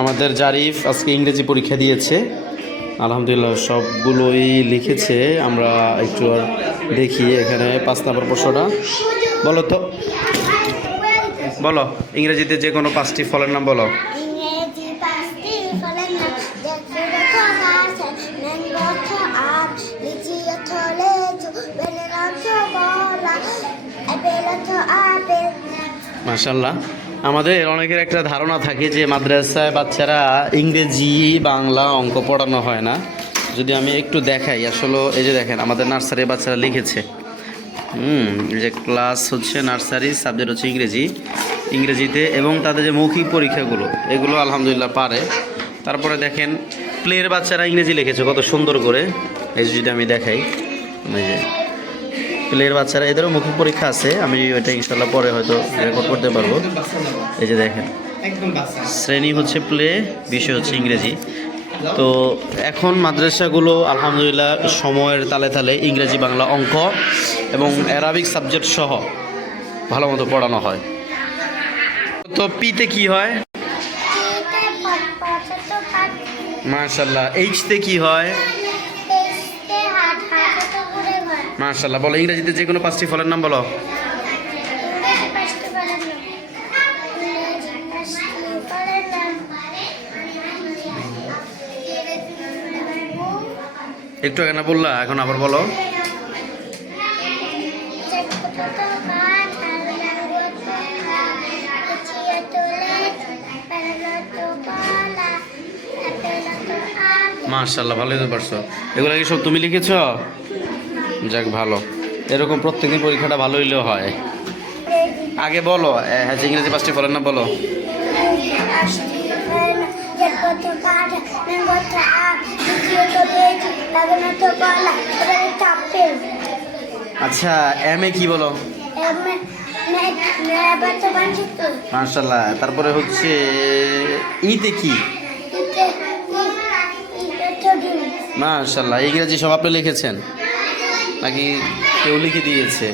আমাদের জারিফ আজকে ইংরেজি পরীক্ষা দিয়েছে। আলহামদুলিল্লাহ সবগুলোই লিখেছে। আমরা একটু আর দেখি এখানে পাঁচ নম্বর প্রশ্নটা। বলো তো। বলো ইংরেজিতে যে কোনো পাঁচটি ফলের নাম বলো। মাশাল্লাহ আমাদের অনেকের একটা ধারণা থাকে যে মাদ্রাসায় বাচ্চারা ইংরেজি, বাংলা অঙ্ক পড়ানো হয় না। যদি আমি একটু দেখাই, আসলে এই যে দেখেন, আমাদের নার্সারি বাচ্চারা লিখেছে। হুম যে ক্লাস হচ্ছে নার্সারি, সাবজেক্ট হচ্ছে ইংরেজি। ইংরেজিতে এবং তাদের যে মৌখিক পরীক্ষাগুলো, এগুলো আলহামদুলিল্লাহ পারে। তারপরে দেখেন প্লের বাচ্চারা ইংরেজি লিখেছে, কত সুন্দর করে। এই যদি আমি দেখাই, এই যে প্লের বাচ্চারা এদেরও মৌখিক পরীক্ষা আছে। আমি ওইটা ইনশাল্লাহ পরে হয়তো রেকর্ড করতে পারব। এই যে দেখেন শ্রেণি হচ্ছে প্লে বিষয় হচ্ছে ইংরেজি। তো এখন মাদ্রাসাগুলো আলহামদুলিল্লাহ সময়ের তালে তালে ইংরেজি বাংলা অঙ্ক এবং অ্যারাবিক সাবজেক্ট সহ ভালো মতো পড়ানো হয়। তো পিতে কি হয়? মার্শাল্লাহ এইচতে কি হয়? মার্শাল্লাহ বলো ইংরেজিতে যে কোনো পাঁচটি ফলের নাম বলো। একটু আগে না বললা, এখন আবার বলো। মার্শাল্লাহ ভালোই তো পারছ। এগুলো কি সব তুমি লিখেছ? যাক ভালো এরকম প্রত্যেকদিন পরীক্ষাটা ভালো হইলেও হয় আগে বলো হ্যাঁ ইংরেজি পাঁচটি ফলের নাম বলো আচ্ছা এম এ কি বলো মার্শাল্লাহ তারপরে হচ্ছে ইতে কি মার্শাল্লাহ ইংরেজি সব আপনি লিখেছেন নাকি কেউ লিখে দিয়েছে?